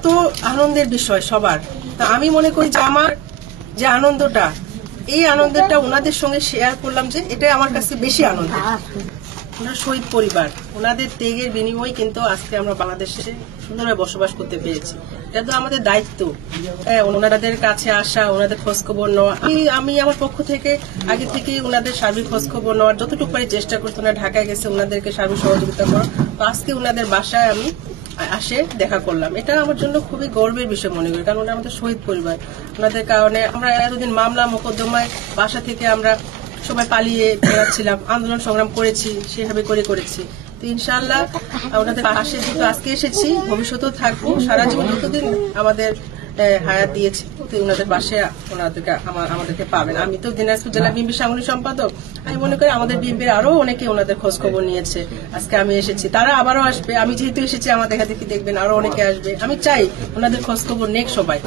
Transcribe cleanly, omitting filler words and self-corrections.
এত আনন্দের বিষয় সবার। তা আমি মনে করি যে আমার যে আনন্দটা, এই আনন্দটা ওনাদের সঙ্গে শেয়ার করলাম, যে এটাই আমার কাছে বেশি আনন্দ। ওনার শহীদ পরিবার, ওনাদের ত্যাগের বিনিময়ে কিন্তু আজকে আমরা বাংলাদেশে সুন্দরভাবে বসবাস করতে পেরেছি। এটা তো আমাদের দায়িত্ব, ওনাদের কাছে আসা, ওনাদের খোঁজখবর নেওয়া। আমি আমার পক্ষ থেকে আগে থেকে ওনাদের সার্বিক খোঁজখবর নেওয়ার যতটুকু পারি চেষ্টা করছি। ওনারা ঢাকায় গেছে, ওনাদেরকে সার্বিক সহযোগিতা করা। তো আজকে ওনাদের বাসায় আমি আসে দেখা করলাম। এটা আমার জন্য খুবই গর্বের বিষয় মনে করি, কারণ ওরা আমাদের শহীদ পরিবার। ওনাদের কারণে আমরা এতদিন মামলা মোকদ্দমায় বাসা থেকে আমরা সবাই পালিয়ে বেড়াচ্ছিলাম, আন্দোলন সংগ্রাম করেছি, সেভাবে করেছি। তো ইনশাআল্লাহ ওনাদের পাশে যেহেতু আজকে এসেছি, ভবিষ্যতেও থাকবো, সারা জীবন যতদিন আমাদের হায়াত দিয়েছি ওনাদের পাশে আমাদেরকে পাবেন। আমি তো দিনাজপুর জেলা বিএনপি সাংগঠনিক সম্পাদক। আমি মনে করি আমাদের বিএনপির আরো অনেকে ওনাদের খোঁজ খবর নিয়েছে। আজকে আমি এসেছি, তারা আবারও আসবে। আমি যেহেতু এসেছি, আমার দেখা দেখি দেখবেন আরো অনেকে আসবে। আমি চাই ওনাদের খোঁজ খবর নেক সবাই।